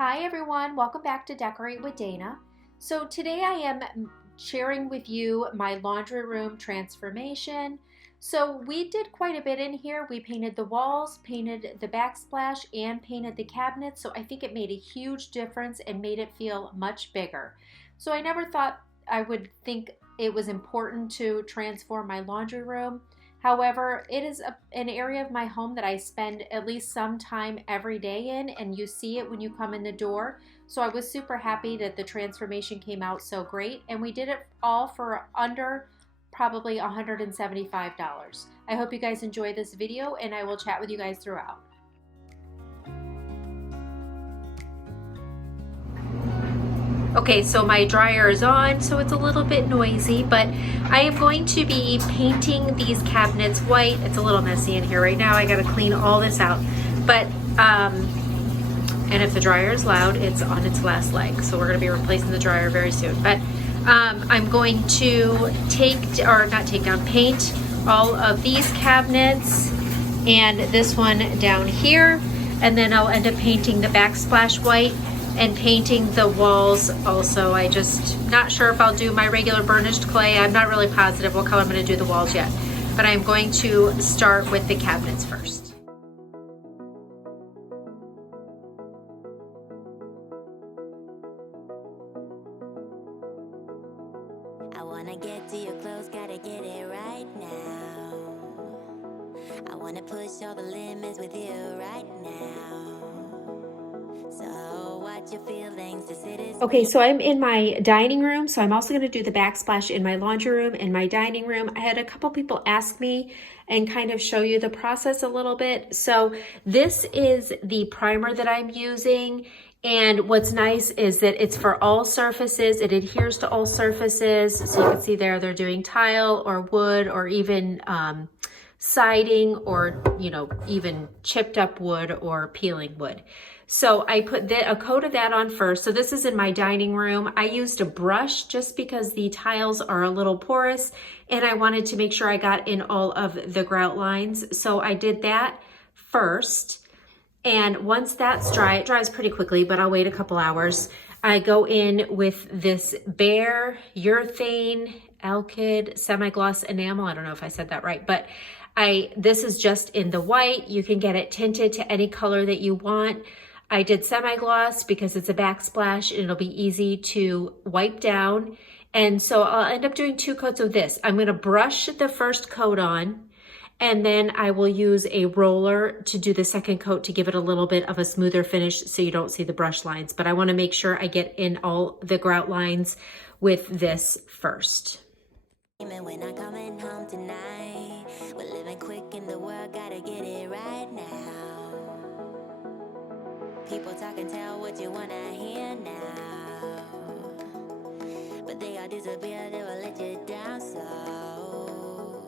Hi everyone, welcome back to Decorate with Dana. So today I am sharing with you my laundry room transformation. So we did quite a bit in here. We painted the walls, painted the backsplash, and painted the cabinets. So I think it made a huge difference and made it feel much bigger. So I never thought I would think it was important to transform my laundry room. However, it is an area of my home that I spend at least some time every day in, and you see it when you come in the door. So I was super happy that the transformation came out so great, and we did it all for under probably $175. I hope you guys enjoy this video, and I will chat with you guys throughout. Okay, so my dryer is on, so it's a little bit noisy, but I am going to be painting these cabinets white. It's a little messy in here right now. I gotta clean all this out. But, and if the dryer is loud, it's on its last leg. So we're gonna be replacing the dryer very soon. But I'm going to paint all of these cabinets and this one down here. And then I'll end up painting the backsplash white and painting the walls also. I just not sure if I'll do my regular burnished clay. I'm not really positive what color I'm going to do the walls yet, but I'm going to start with the cabinets first. I wanna get to your clothes, gotta get it right now. I wanna push all the limits with you right now. So watch your feelings, the city's okay, so I'm in my dining room, so I'm also going to do the backsplash in my laundry room and my dining room. I had a couple people ask me and kind of show you the process a little bit. So this is the primer that I'm using, and what's nice is that it's for all surfaces. It adheres to all surfaces. So you can see there they're doing tile or wood or even siding or, you know, even chipped up wood or peeling wood. So I put a coat of that on first. So this is in my dining room. I used a brush just because the tiles are a little porous and I wanted to make sure I got in all of the grout lines. So I did that first. And once that's dry, it dries pretty quickly, but I'll wait a couple hours. I go in with this Bare Urethane Alkyd Semi-Gloss Enamel. I don't know if I said that right, but this is just in the white. You can get it tinted to any color that you want. I did semi-gloss because it's a backsplash and it'll be easy to wipe down. And so I'll end up doing 2 coats of this. I'm gonna brush the first coat on, and then I will use a roller to do the second coat to give it a little bit of a smoother finish so you don't see the brush lines. But I wanna make sure I get in all the grout lines with this first. when I'm coming home tonight. We're living quick in the world, gotta get it right now. People talk and tell what you wanna hear now, but they all disappear, they will let you down. So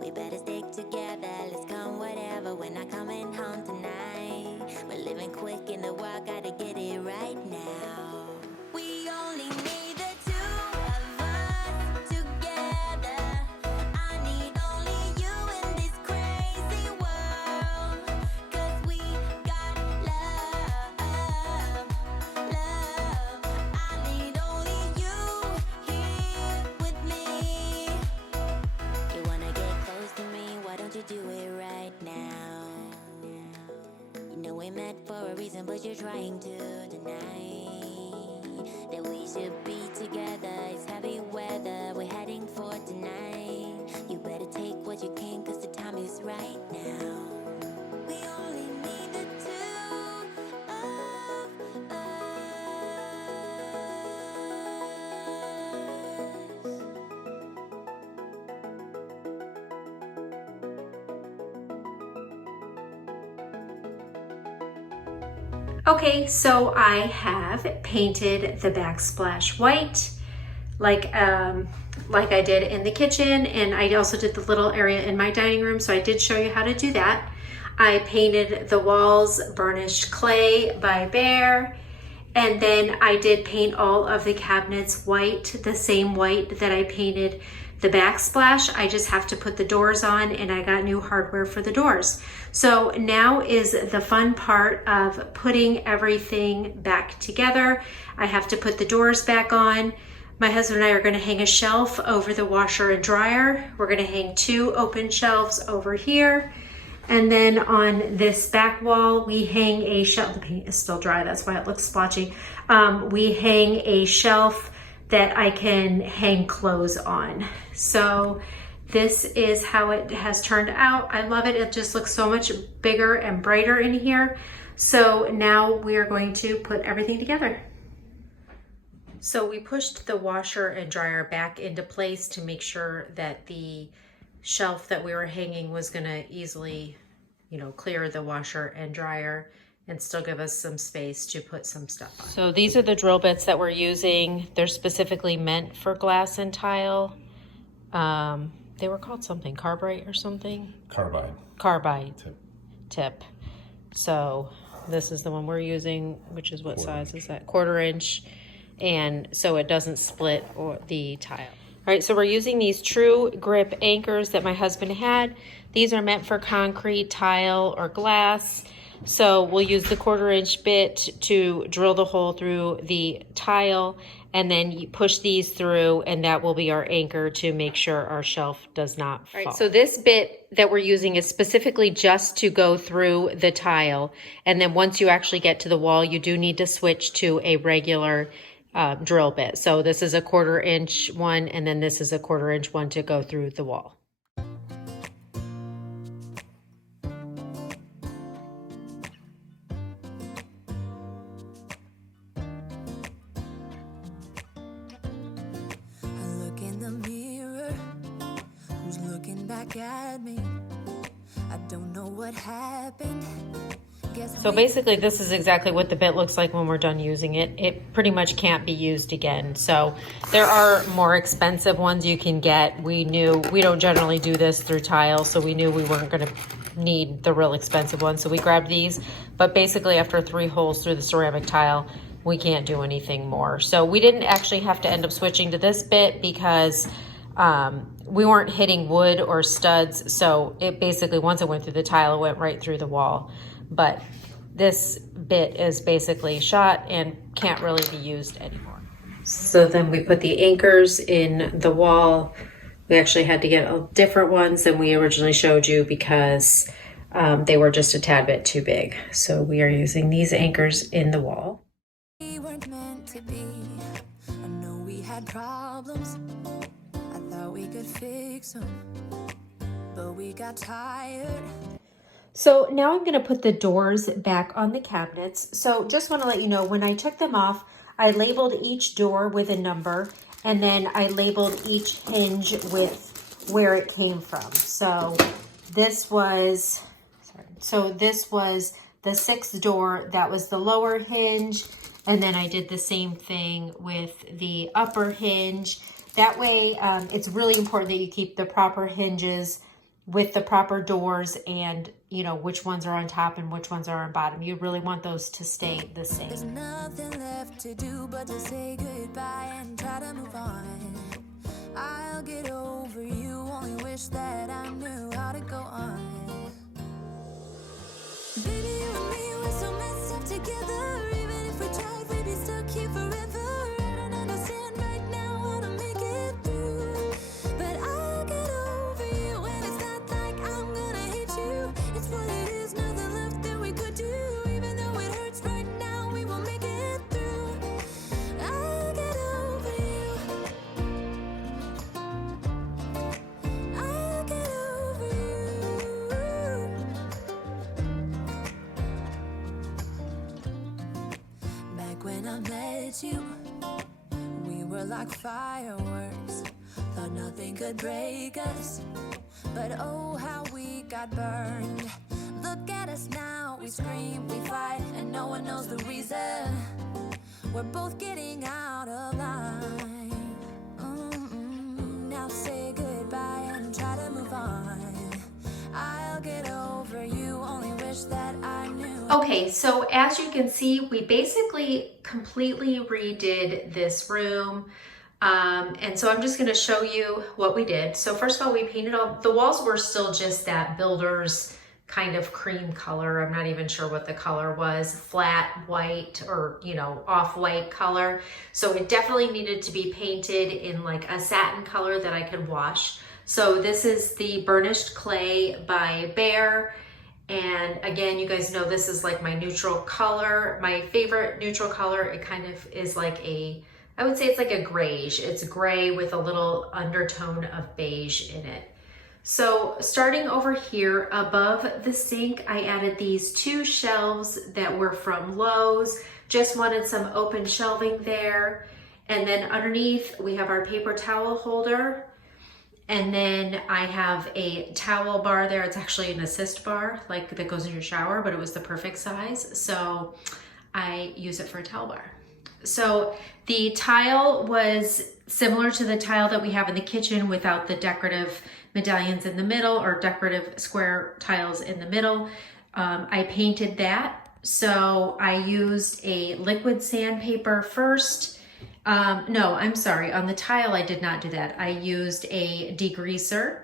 we better stick together, let's come whatever. When I'm coming home tonight, we're living quick in the world, gotta get it right now. We only need the two of us together. I need only you in this crazy world, 'cause we got love, love. I need only you here with me. You wanna get close to me, why don't you do it right now? You know we met for a reason, but you're trying to deny that we should be together. It's heavy weather, we're heading for tonight. You better take what you can, 'cause the time is right now. We only need the two of us. Okay, so I have painted the backsplash white like I did in the kitchen, and I also did the little area in my dining room, so I did show you how to do that. I painted the walls burnished clay by Bare, and then I did paint all of the cabinets white, the same white that I painted The backsplash, I just have to put the doors on, and I got new hardware for the doors. So now is the fun part of putting everything back together. I have to put the doors back on. My husband and I are going to hang a shelf over the washer and dryer. We're going to hang 2 open shelves over here. And then on this back wall, we hang a shelf. The paint is still dry, that's why it looks splotchy. We hang a shelf that I can hang clothes on. So this is how it has turned out. I love it. It just looks so much bigger and brighter in here. So now we are going to put everything together. So we pushed the washer and dryer back into place to make sure that the shelf that we were hanging was going to easily, you know, clear the washer and dryer and still give us some space to put some stuff on. So these are the drill bits that we're using. They're specifically meant for glass and tile. They were called something, carbide or something? Carbide tip. So this is the one we're using, which is what size is that? 1/4 inch. And so it doesn't split the tile. All right, so we're using these true grip anchors that my husband had. These are meant for concrete, tile, or glass. So we'll use the 1/4 inch bit to drill the hole through the tile, and then you push these through, and that will be our anchor to make sure our shelf does not fall. All right, so this bit that we're using is specifically just to go through the tile. And then once you actually get to the wall, you do need to switch to a regular drill bit. So this is a 1/4 inch one, and then this is a 1/4 inch one to go through the wall. I look in the mirror, who's looking back at me? I don't know what happened. So basically this is exactly what the bit looks like when we're done using it. It pretty much can't be used again. So there are more expensive ones you can get. We knew we don't generally do this through tile, so we knew we weren't going to need the real expensive ones. So we grabbed these, but basically after 3 holes through the ceramic tile, we can't do anything more. So we didn't actually have to end up switching to this bit because we weren't hitting wood or studs. So it basically, once it went through the tile, it went right through the wall. But this bit is basically shot and can't really be used anymore. So then we put the anchors in the wall. We actually had to get different ones than we originally showed you because they were just a tad bit too big. So we are using these anchors in the wall. We weren't meant to be. I know we had problems. I thought we could fix them, but we got tired. So now I'm going to put the doors back on the cabinets. So just want to let you know, when I took them off, I labeled each door with a number, and then I labeled each hinge with where it came from. So this was, the 6th door. That was the lower hinge. And then I did the same thing with the upper hinge. That way, it's really important that you keep the proper hinges with the proper doors, and you know which ones are on top and which ones are on bottom. You really want those to stay the same. There's nothing left to do but to say goodbye and try to move on. I'll get over you, only wish that I knew how to go on. Baby, you and me, we're so messed up together. Even if we tried, we'd be stuck here forever. I don't understand right now how to make it through, but I'll get over you, and it's not like I'm gonna hate you. It's what it is, nothing left that we could do. Even though it hurts right now, we will make it through. I'll get over you. I'll get over you. Back when I met you, we were like fireworks. Thought nothing could break us, but oh how we got burned. Look at us now, we scream, we fight, and no one knows the reason. We're both getting out of line. Now say goodbye and try to move on. I'll get over you, only wish that I knew. Okay, so as you can see, we basically completely redid this room. And so I'm just going to show you what we did. So first of all, we painted all, the walls were still just that builder's kind of cream color. I'm not even sure what the color was, flat white or, you know, off-white color. So it definitely needed to be painted in like a satin color that I could wash. So this is the Burnished Clay by Behr. And again, you guys know this is like my neutral color. My favorite neutral color, it kind of is like a, I would say it's like a grayish. It's gray with a little undertone of beige in it. So starting over here above the sink, I added these two shelves that were from Lowe's. Just wanted some open shelving there. And then underneath we have our paper towel holder. And then I have a towel bar there. It's actually an assist bar, like that goes in your shower, but it was the perfect size. So I use it for a towel bar. So the tile was similar to the tile that we have in the kitchen without the decorative medallions in the middle or decorative square tiles in the middle. I painted that. So I used a liquid sandpaper first. No, I'm sorry. On the tile, I did not do that. I used a degreaser,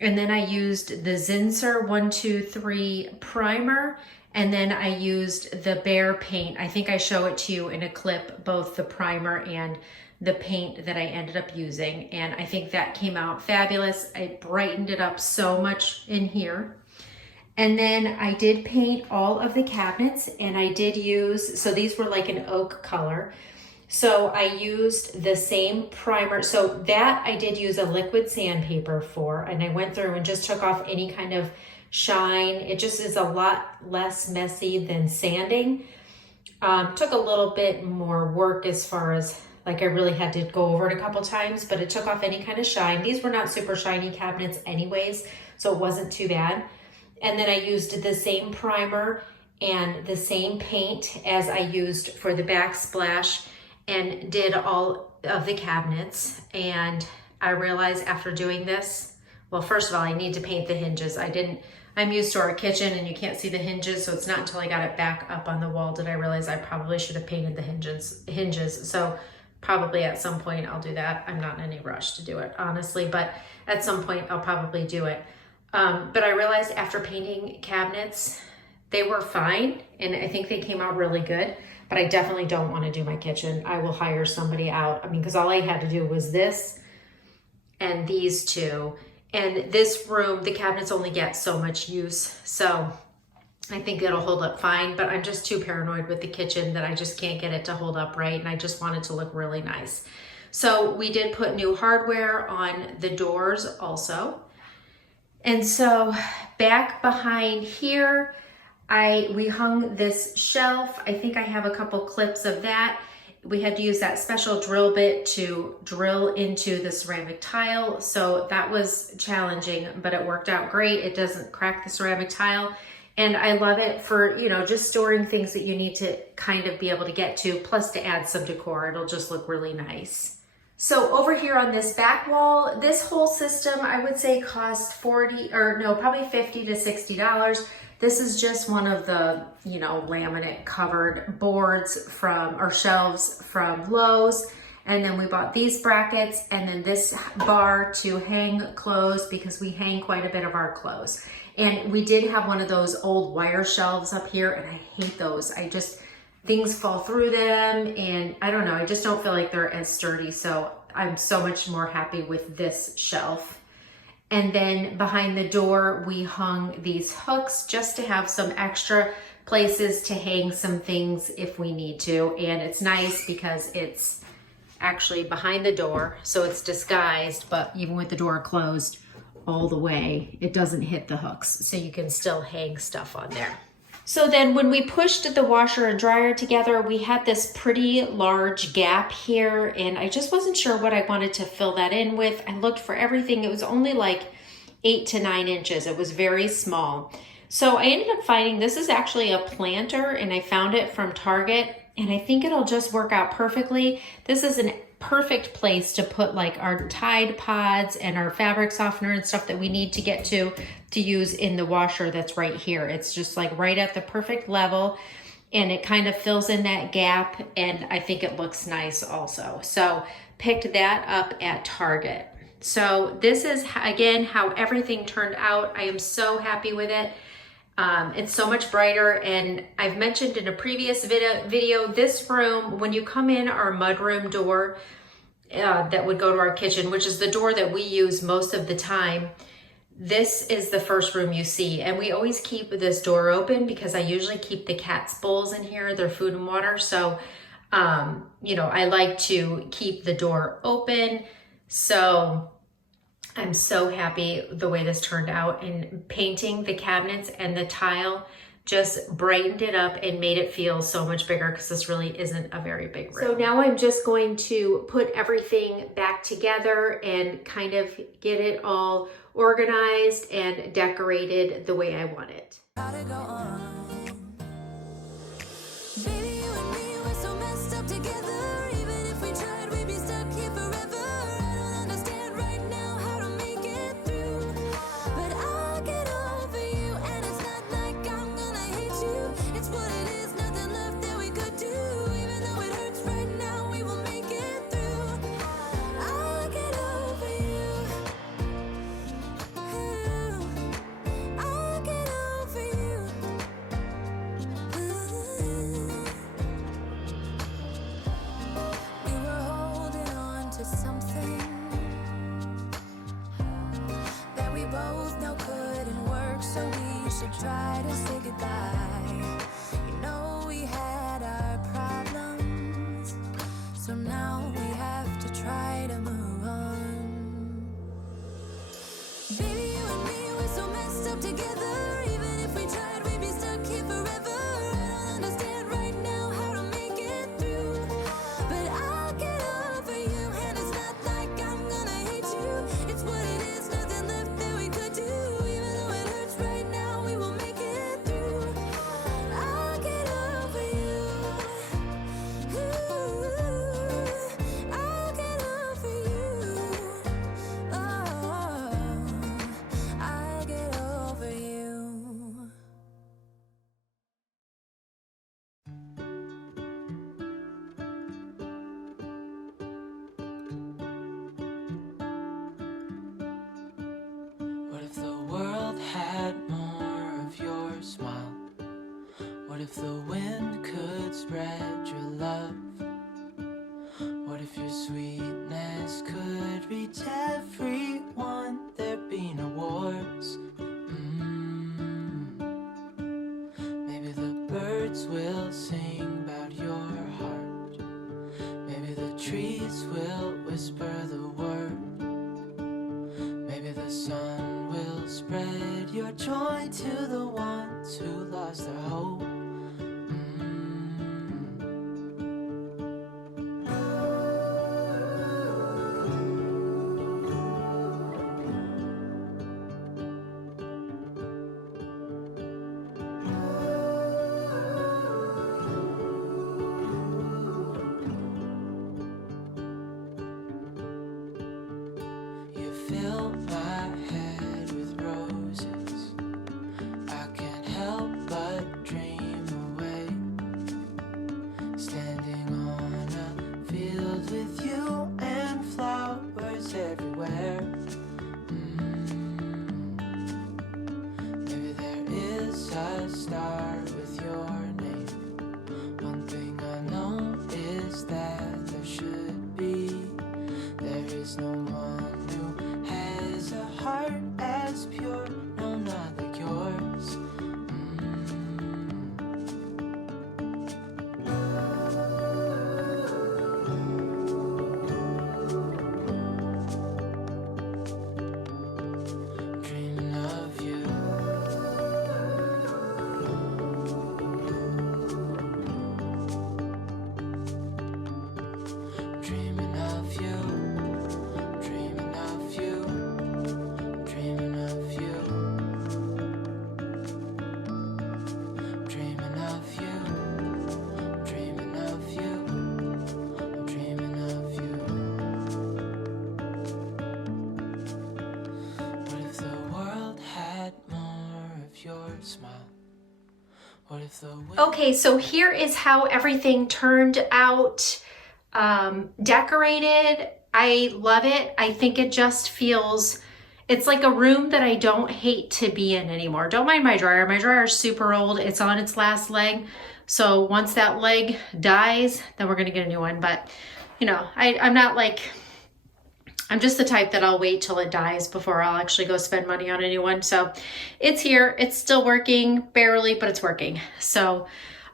and then I used the Zinsser 123 primer, and then I used the Behr paint. I think I show it to you in a clip, both the primer and the paint that I ended up using. And I think that came out fabulous. I brightened it up so much in here. And then I did paint all of the cabinets, and I did use, so these were like an oak color. So I used the same primer. So that I did use a liquid sandpaper for, and I went through and just took off any kind of shine. It just is a lot less messy than sanding. Took a little bit more work as far as, like, I really had to go over it a couple times, but it took off any kind of shine. These were not super shiny cabinets anyways, so it wasn't too bad. And then I used the same primer and the same paint as I used for the backsplash and did all of the cabinets. And I realized after doing this, well, first of all, I need to paint the hinges. I'm used to our kitchen and you can't see the hinges, so it's not until I got it back up on the wall did I realize I probably should have painted the hinges. So probably at some point I'll do that. I'm not in any rush to do it, honestly, but at some point I'll probably do it. But I realized after painting cabinets, they were fine, and I think they came out really good, but I definitely don't want to do my kitchen. I will hire somebody out. I mean, because all I had to do was this and these two. And this room, the cabinets only get so much use. So I think it'll hold up fine, but I'm just too paranoid with the kitchen that I just can't get it to hold up right. And I just want it to look really nice. So we did put new hardware on the doors also. And so back behind here, we hung this shelf. I think I have a couple clips of that. We had to use that special drill bit to drill into the ceramic tile. So that was challenging, but it worked out great. It doesn't crack the ceramic tile. And I love it for, you know, just storing things that you need to kind of be able to get to, plus to add some decor. It'll just look really nice. So over here on this back wall, this whole system, I would say cost probably $50 to $60. This is just one of the, you know, laminate covered boards or shelves from Lowe's. And then we bought these brackets and then this bar to hang clothes because we hang quite a bit of our clothes. And we did have one of those old wire shelves up here, and I hate those. Things fall through them, and I don't know, I just don't feel like they're as sturdy. So I'm so much more happy with this shelf. And then behind the door, we hung these hooks just to have some extra places to hang some things if we need to. And it's nice because it's actually behind the door, so it's disguised, but even with the door closed all the way, it doesn't hit the hooks. So you can still hang stuff on there. So then when we pushed the washer and dryer together, we had this pretty large gap here, and I just wasn't sure what I wanted to fill that in with. I looked for everything. It was only like 8 to 9 inches. It was very small. So I ended up finding this is actually a planter, and I found it from Target, and I think it'll just work out perfectly. This is a perfect place to put like our Tide Pods and our fabric softener and stuff that we need to get to use in the washer that's right here. It's just like right at the perfect level, and it kind of fills in that gap, and I think it looks nice also. So picked that up at Target. So this is, again, how everything turned out. I am so happy with it. It's so much brighter, and I've mentioned in a previous video, this room, when you come in our mudroom door that would go to our kitchen, which is the door that we use most of the time, this is the first room you see. And we always keep this door open because I usually keep the cat's bowls in here, their food and water. So, you know, I like to keep the door open. So I'm so happy the way this turned out, and painting the cabinets and the tile just brightened it up and made it feel so much bigger, because this really isn't a very big room. So now I'm just going to put everything back together and kind of get it all organized and decorated the way I want it. Try to say goodbye. You know we had our problems, so now we have to try to move on. Baby, you and me, we're so messed up together. Even if we tried, we'd be stuck here forever. I don't understand right now how to make it through, but I'll get over you, and it's not like I'm gonna hate you. It's what it is, nothing left that we could do. Even though it hurts right now, we will make it through. I'll get over you. Ooh, I'll get over you. Oh, I'll get over you. What if the world had more of your smile? What if the wind could spread your love? What if your sweetness could reach everyone? There'd be no wars. Maybe the birds will sing about your heart. Maybe the trees will whisper the word. Maybe the sun will spread your joy to the ones who lost their hope. You fill my head with roses. I can't help but dream away. Standing on a field with you and flowers everywhere. Maybe there is a star with your name. One thing I know is that there should be. There is no one who has a heart as pure, no, not like yours. Dreaming of you. Dreaming of you. Dreaming of you. Dreaming of you. Dreaming of you. Dreaming of you. I'm dreaming of you. What if the world had more of your smile? What if the wind Okay, so here is how everything turned out. decorated. I love it. I think it just feels, it's like a room that I don't hate to be in anymore. Don't mind my dryer. My dryer is super old. It's on its last leg. So once that leg dies, then we're going to get a new one. But, you know, I'm not like, I'm just the type that I'll wait till it dies before I'll actually go spend money on a new one. So it's here. It's still working, barely, but it's working. So,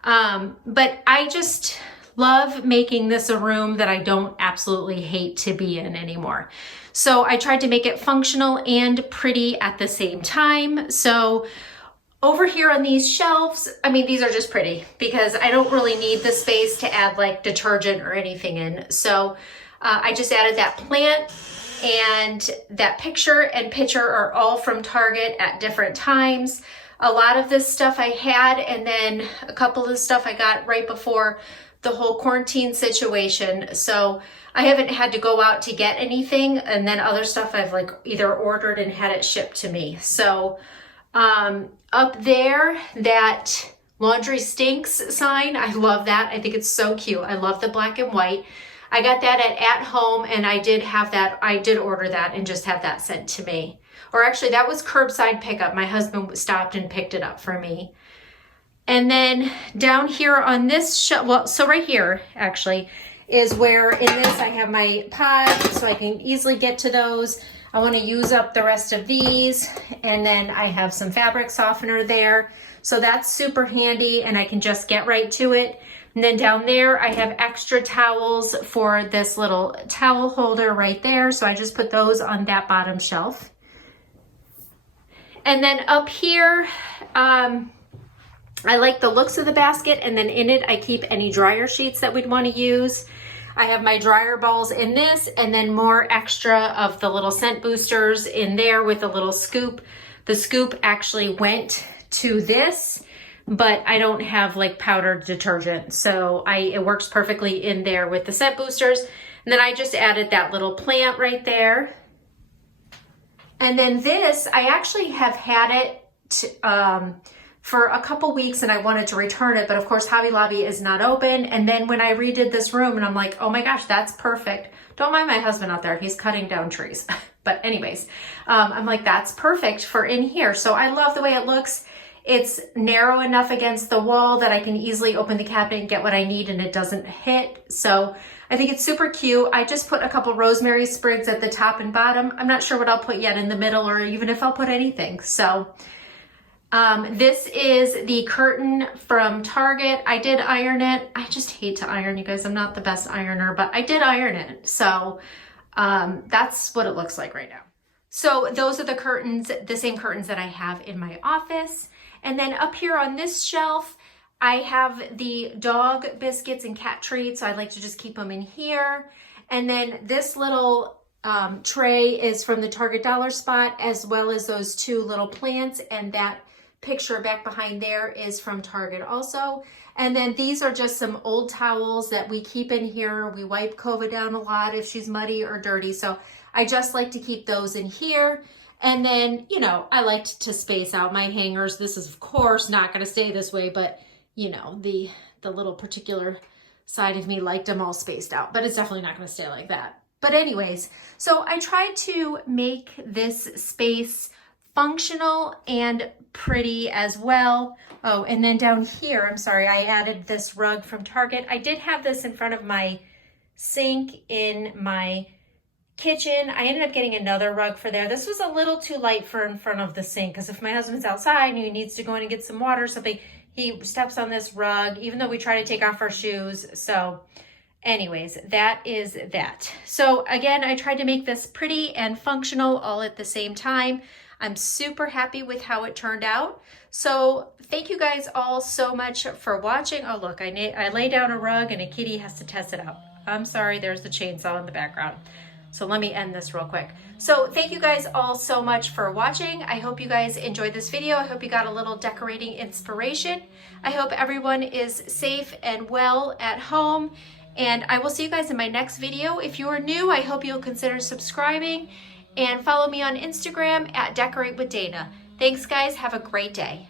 but I just love making this a room that I don't absolutely hate to be in anymore. So I tried to make it functional and pretty at the same time. So over here on these shelves, I mean, these are just pretty because I don't really need the space to add like detergent or anything in. So I just added that plant, and that picture and pitcher are all from Target at different times. A lot of this stuff I had, and then a couple of the stuff I got right before the whole quarantine situation. So I haven't had to go out to get anything, and then other stuff I've like either ordered and had it shipped to me. So up there, that laundry stinks sign, I love that. I think it's so cute. I love the black and white. I got that at home, and I did have that. I did order that and just have that sent to me. Or actually, that was curbside pickup. My husband stopped and picked it up for me. And then down here on this shelf, well, so right here actually is where in this I have my pods, so I can easily get to those. I want to use up the rest of these, and then I have some fabric softener there. So that's super handy, and I can just get right to it. And then down there, I have extra towels for this little towel holder right there. So I just put those on that bottom shelf. And then up here, I like the looks of the basket, and then in it, I keep any dryer sheets that we'd want to use. I have my dryer balls in this, and then more extra of the little scent boosters in there with a little scoop. The scoop actually went to this, but I don't have like powdered detergent. So it works perfectly in there with the scent boosters. And then I just added that little plant right there. And then this, I actually have had it for a couple weeks, and I wanted to return it, but of course Hobby Lobby is not open. And then when I redid this room, and I'm like, oh my gosh, that's perfect. Don't mind my husband out there, he's cutting down trees. But anyways, I'm like, that's perfect for in here. So I love the way it looks. It's narrow enough against the wall that I can easily open the cabinet and get what I need, and it doesn't hit. So I think it's super cute. I just put a couple rosemary sprigs at the top and bottom. I'm not sure what I'll put yet in the middle, or even if I'll put anything. So this is the curtain from Target. I did iron it. I just hate to iron, you guys. I'm not the best ironer, but I did iron it. So that's what it looks like right now. So those are the curtains, the same curtains that I have in my office. And then up here on this shelf, I have the dog biscuits and cat treats. So I'd like to just keep them in here. And then this little tray is from the Target Dollar Spot, as well as those two little plants, and that picture back behind there is from Target also. And then these are just some old towels that we keep in here. We wipe Kova down a lot if she's muddy or dirty. So I just like to keep those in here. And then, you know, I like to space out my hangers. This is of course not going to stay this way, but you know, the little particular side of me liked them all spaced out, but it's definitely not going to stay like that. But anyways, so I tried to make this space functional and pretty as well. Oh, and then down here, I'm sorry, I added this rug from Target. I did have this in front of my sink in my kitchen. I ended up getting another rug for there. This was a little too light for in front of the sink, because if my husband's outside and he needs to go in and get some water or something, he steps on this rug, even though we try to take off our shoes. So anyways, that is that. So again, I tried to make this pretty and functional all at the same time. I'm super happy with how it turned out. So thank you guys all so much for watching. Oh look, I lay down a rug and a kitty has to test it out. I'm sorry, there's the chainsaw in the background. So let me end this real quick. So thank you guys all so much for watching. I hope you guys enjoyed this video. I hope you got a little decorating inspiration. I hope everyone is safe and well at home. And I will see you guys in my next video. If you are new, I hope you'll consider subscribing and follow me on Instagram at decoratewithdana. Thanks guys, have a great day.